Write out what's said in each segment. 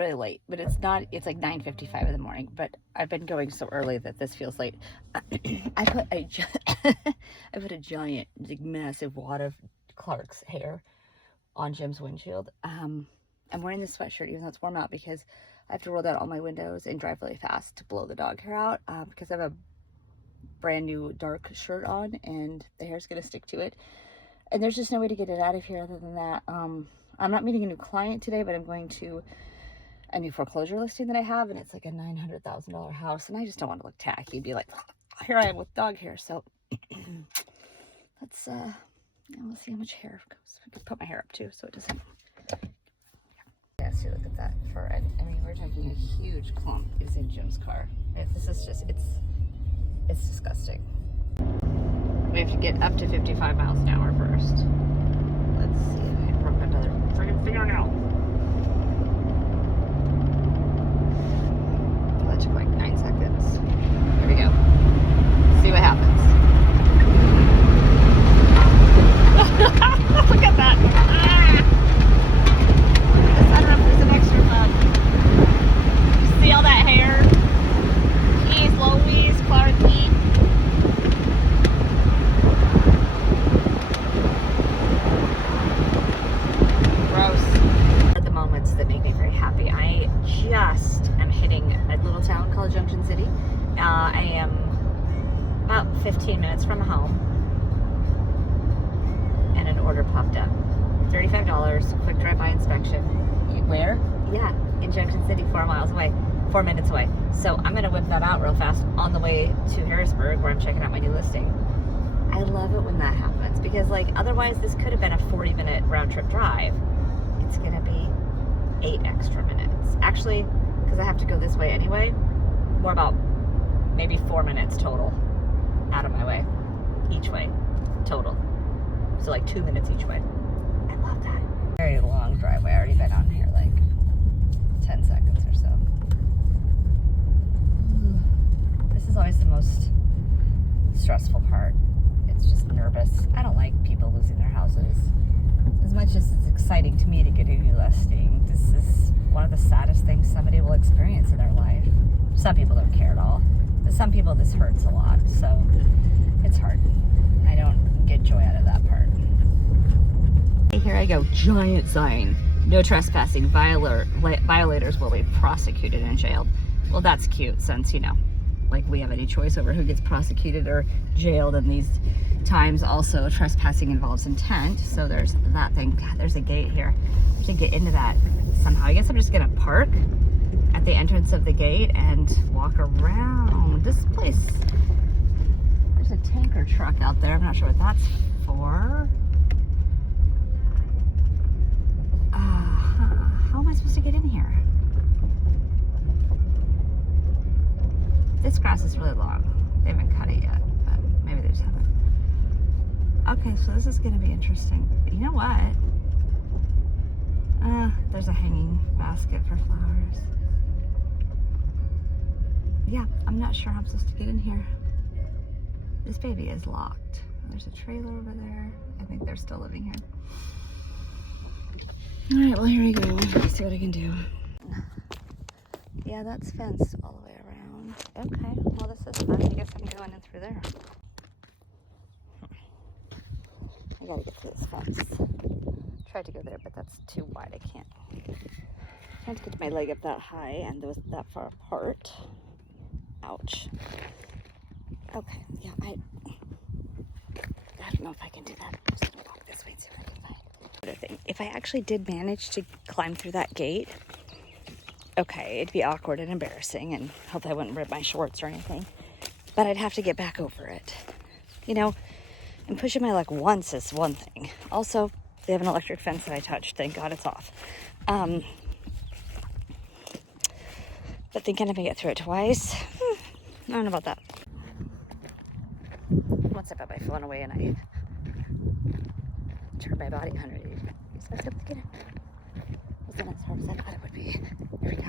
really late, but it's not. It's like 9:55 in the morning, but I've been going so early that this feels late. I put a I put a giant, like, massive wad of Clark's hair on Jim's windshield. I'm wearing this sweatshirt even though it's warm out because I have to roll down all my windows and drive really fast to blow the dog hair out, because I have a brand new dark shirt on and the hair's gonna stick to it. And there's just no way to get it out of here other than that. I'm not meeting a new client today, but I'm going to a new foreclosure listing that I have, and it's like a $900,000 house, and I just don't want to look tacky and be like, here I am with dog hair. So let's we'll see how much hair goes. I can put my hair up too so it doesn't. Yeah, see, look at that fur. I mean, we're talking a huge clump is in Jim's car. This is just, it's disgusting. We have to get up to 55 miles an hour first. Let's see if I broke another friggin' fingernail. That took like 9 seconds. Here we go. See what happens. Look at that. The sunroof is an extra fun. You see all that hair? Jeez Louise, Clarky. Gross. At the moments that make me very happy, I just am hitting a little town called Junction City. I am about 15 minutes from home, and an order popped up. $35, quick drive-by inspection. Where? Yeah, in Junction City, 4 miles away, 4 minutes away. So I'm gonna whip that out real fast on the way to Harrisburg, where I'm checking out my new listing. I love it when that happens because, like, otherwise this could have been a 40-minute round trip drive. It's gonna be 8 extra minutes. Actually, because I have to go this way anyway, more about maybe 4 minutes total out of my way, each way, total. So like 2 minutes each way. I love that. Very long driveway. I already been on here like 10 seconds or so. This is always the most stressful part. It's just nervous. I don't like people losing their houses. As much as it's exciting to me to get a new listing, this is one of the saddest things somebody will experience in their life. Some people don't care at all, but some people this hurts a lot, so it's hard. I don't get joy out of that part. Here I go, giant sign. No trespassing, violators will be prosecuted and jailed. Well, that's cute since, you know, like we have any choice over who gets prosecuted or jailed in these times. Also, trespassing involves intent, so there's that thing. God, there's a gate here. I have to get into that somehow. I guess I'm just gonna park at the entrance of the gate and walk around this place. There's a tanker truck out there. I'm not sure what that's for. How am I supposed to get in here? This grass is really long. They haven't cut it yet, but maybe they just haven't. Okay, so this is going to be interesting. You know what? There's a hanging basket for flowers. Yeah, I'm not sure how I'm supposed to get in here. This baby is locked. There's a trailer over there. I think they're still living here. All right, well, here we go. Let's see what I can do. Yeah, that's fenced all the way around. Okay, well, this is fun. I guess I'm going in through there. I gotta get to this fence. Tried to go there, but that's too wide. I can't get my leg up that high and those that far apart. Ouch. Okay, yeah, I don't know if I can do that. I'm just gonna walk this way and see what I can find. Other thing, if I actually did manage to climb through that gate, okay, it'd be awkward and embarrassing, and hope I wouldn't rip my shorts or anything, but I'd have to get back over it. You know, and pushing my luck once is one thing. Also, they have an electric fence that I touched. Thank God it's off. But thinking if I get through it twice, I don't know about that. Once I put my phone away and I turn my body 180 degrees, I was able to get it. Wasn't as hard as I thought it would be. Here we go.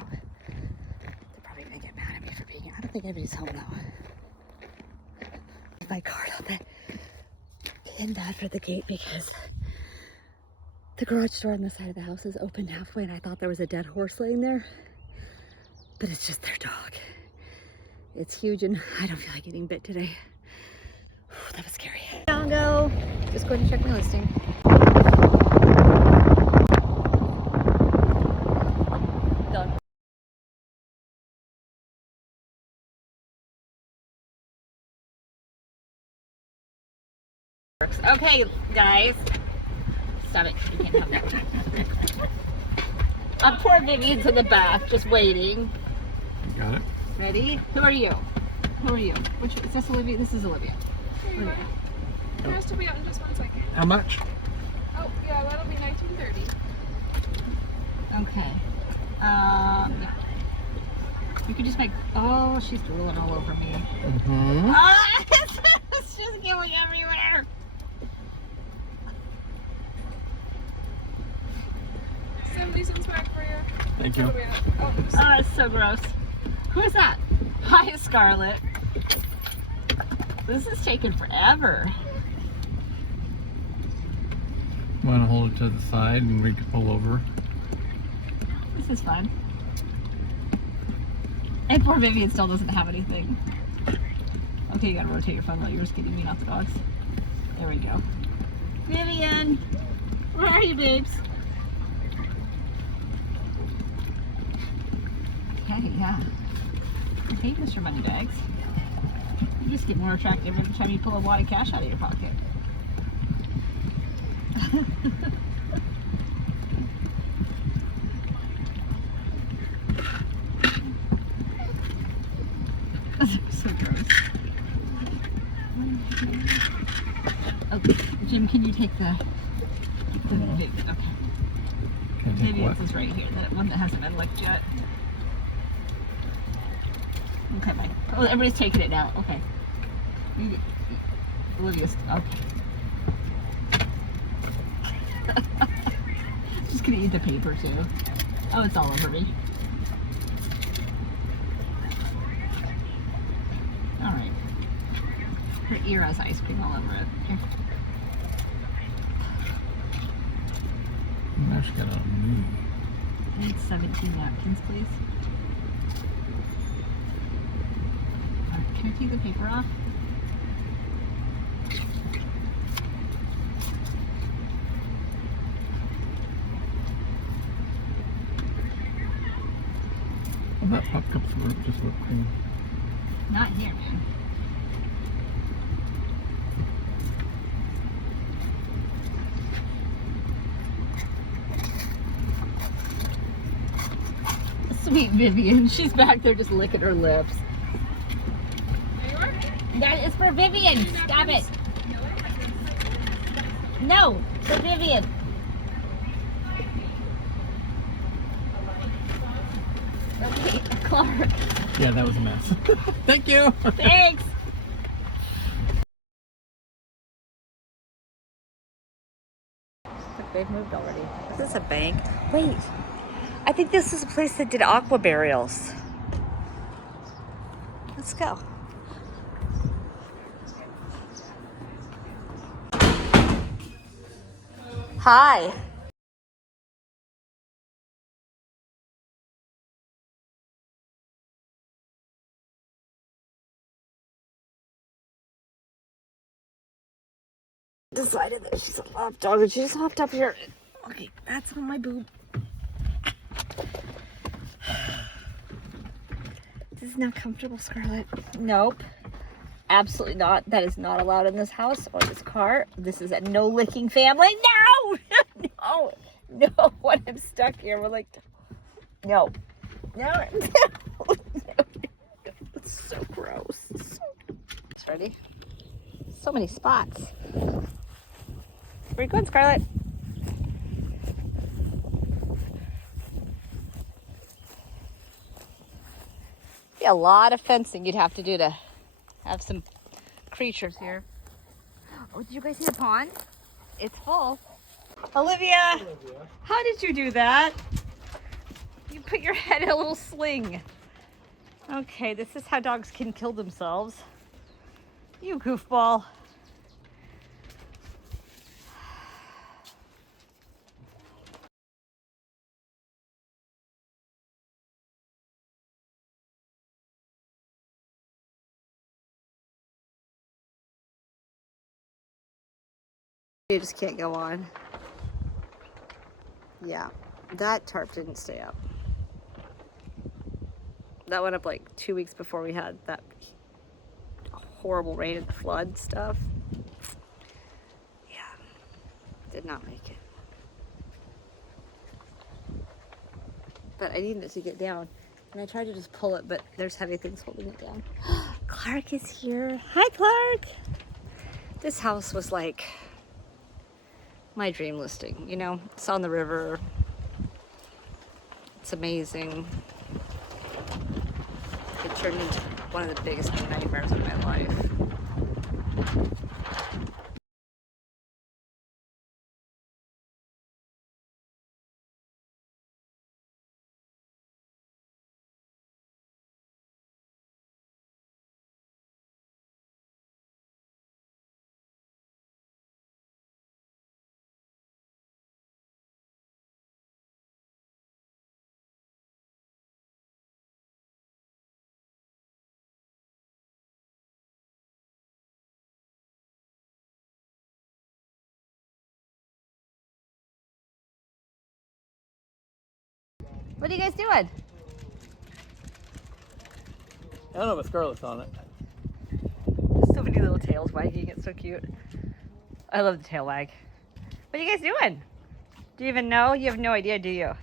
They're probably gonna get mad at me for being here. I don't think anybody's home though. My card on the pin pad for the gate because The garage door on the side of the house is open halfway, and I thought there was a dead horse laying there, but it's just their dog. It's huge, and I don't feel like getting bit today. Whew, that was scary. Dongo, just going to check my listing. Done. Okay, guys. Stop it. You can't have that. Poor Vivian's in the back, just waiting. You got it? Ready? Who are you? Who are you? Which is this Olivia? This is Olivia. Here you are. The rest will be out in just 1 second. How much? Oh, yeah, that'll be $19.30. Okay. You could just make. Oh, she's drooling all over me. Mm-hmm. Ah, it's just going everywhere. 70 cents back for you. Thank you. Oh, Oh, it's so gross. Who is that? Hi, Scarlett. This is taking forever. Want to hold it to the side and we can pull over? This is fun. And poor Vivian still doesn't have anything. Okay, you gotta rotate your phone while you're getting me off the dogs. There we go. Vivian! Where are you, babes? Okay, yeah. Okay, Mr. Moneybags. You just get more attractive every time you pull a wad of cash out of your pocket. So gross. Okay, Jim, can you take the big? Okay. Can I take Maybe what? this is right here, that one that hasn't been licked yet. Okay, bye. Oh, everybody's taking it now. Okay. Olivia's okay. She's gonna eat the paper too. Oh, it's all over me. All right. Her ear has ice cream all over it. Here. Now she got it on me. I need 17 napkins, please. All right, can I take the paper off? Well, that pop cups were just whipped cream. Not here, man. Sweet Vivian. She's back there just licking her lips. There you are. That is for Vivian. Stop it. No, for Vivian. Okay, Clark. Yeah, that was a mess. Thank you. Thanks. They've moved already. Is this a bank? Wait. I think this is a place that did aqua burials. Let's go. Hi. Decided that she's a lap dog and she just hopped up here. Okay, that's on my boob. This is not comfortable, Scarlett. Nope. Absolutely not. That is not allowed in this house or this car. This is a no licking family. No! No! No! When I'm stuck here, we're like, no. No. No. It's so gross. Ready? So many spots. Where you going, Scarlett? Be a lot of fencing you'd have to do to have some creatures here. Oh, did you guys see the pond? It's full. Olivia, how did you do that? You put your head in a little sling. Okay, this is how dogs can kill themselves. You goofball. You just can't go on. Yeah, that tarp didn't stay up. That went up like 2 weeks before we had that horrible rain and flood stuff. Yeah, did not make it. But I needed it to get down. And I tried to just pull it, but there's heavy things holding it down. Clark is here. Hi, Clark. This house was like my dream listing, you know? It's on the river. It's amazing. It turned into one of the biggest nightmares of my life. What are you guys doing? I don't know, but Scarlett's on it. So many little tails wagging. It's so cute. I love the tail wag. What are you guys doing? Do you even know? You have no idea, do you?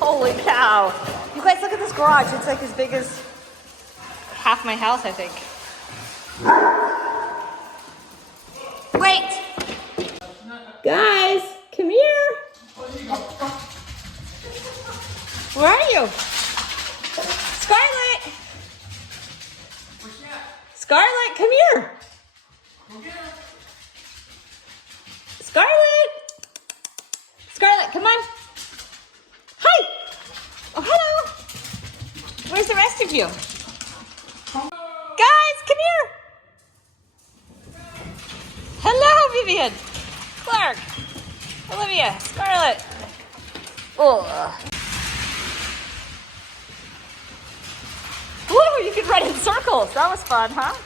Holy cow. You guys look at this garage. It's like as big as half my house, I think. Wait! Guys, come here. Where are you? Scarlett! Scarlett, come here. Scarlett! Scarlett, come on. Hi! Oh, hello. Where's the rest of you? Guys, come here. Hello, Vivian. Clark. Olivia. Scarlett. Oh. Woo, you could run in circles. That was fun, huh?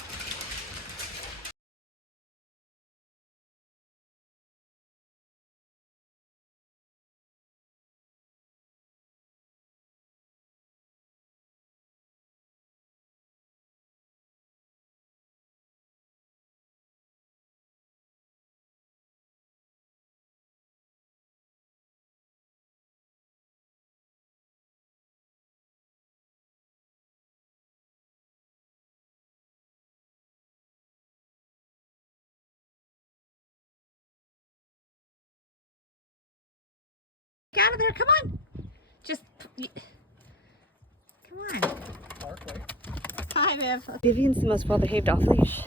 Get out of there, come on. Just, come on. Hi, Viv. Vivian's the most well-behaved off-leash.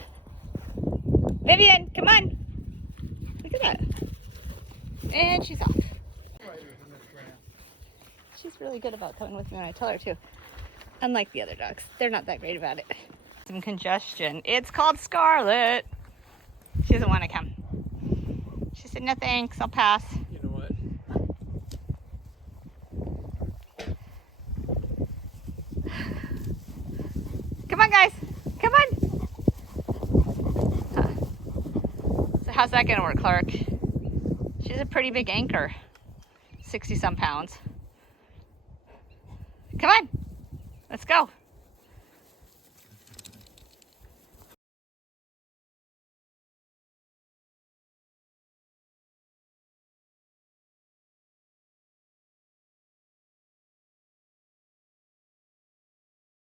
Vivian, come on. Look at that. And she's off. She's really good about coming with me when I tell her to. Unlike the other dogs. They're not that great about it. Some congestion. It's called Scarlett. She doesn't want to come. She said, no thanks, I'll pass. You know what? Come on, guys. Come on. So how's that going to work, Clark? She's a pretty big anchor. 60-some pounds. Come on. Let's go.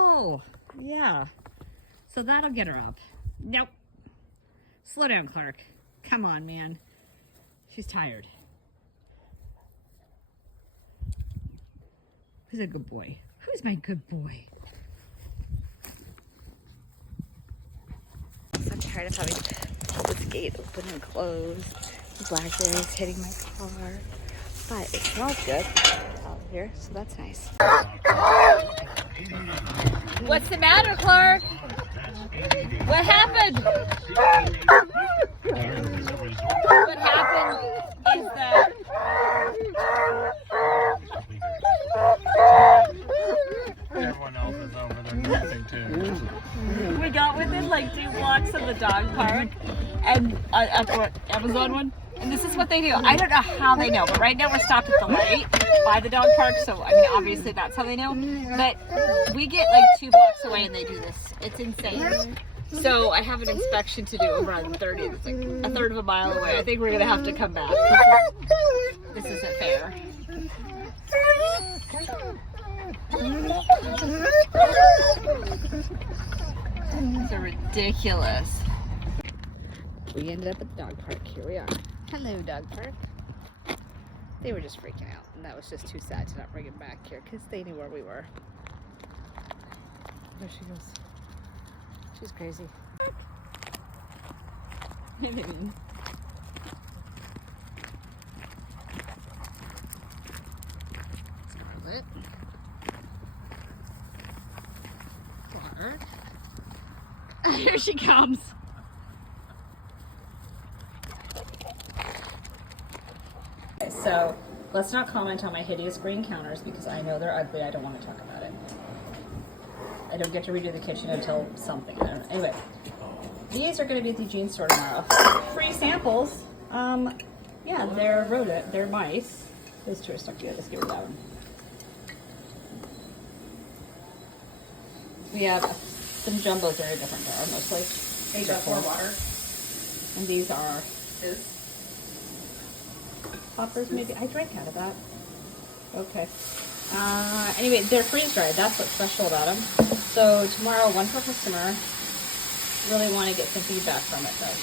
Oh, yeah. So that'll get her up. Nope. Slow down, Clark. Come on, man. She's tired. Who's a good boy? Who's my good boy? I'm tired of having this gate open and closed. The blackberries hitting my car. But it smells good out here, so that's nice. What's the matter, Clark? What happened? What happened is that Everyone else is over there napping too. we got within like 2 blocks of the dog park and at the Amazon one. And this is what they do. I don't know how they know, but right now we're stopped at the light by the dog park. So, I mean, obviously that's how they know. But we get like 2 blocks away and they do this. It's insane. So I have an inspection to do over on 30th. It's like a third of a mile away. I think we're going to have to come back. This isn't fair. These are ridiculous. We ended up at the dog park. Here we are. Hello, dog park. They were just freaking out, and that was just too sad to not bring them back here because they knew where we were. There she goes. She's crazy. Scarlet. Clark. Here she comes. So let's not comment on my hideous green counters because I know they're ugly. I don't want to talk about it. I don't get to redo the kitchen until something. I don't know. Anyway, these are going to be at the Eugene store tomorrow. Free samples. Yeah, they're rodent. They're mice. Those 2 are stuck together. Let's get rid of that one. We have some jumbos that are a different jar, mostly. These are for water. And these are poppers, maybe. I drank out of that. Okay. Anyway, they're freeze dried. That's what's special about them. So tomorrow, one per customer. Really want to get some feedback from it though.